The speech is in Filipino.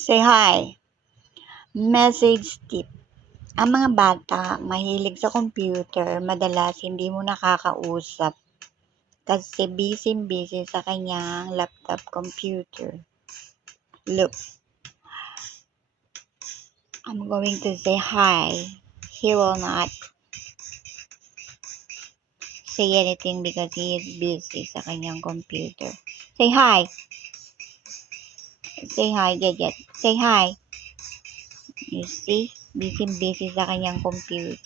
Say hi. Message tip. Ang mga bata mahilig sa computer, madalas hindi mo nakakausap kasi busy-busy sa kanyang laptop computer. Look, I'm going to say hi. He will not say anything because he is busy sa kanyang computer. Say hi. Say hi, Jejet. Say hi. You see? Busy-busy sa kanyang computer.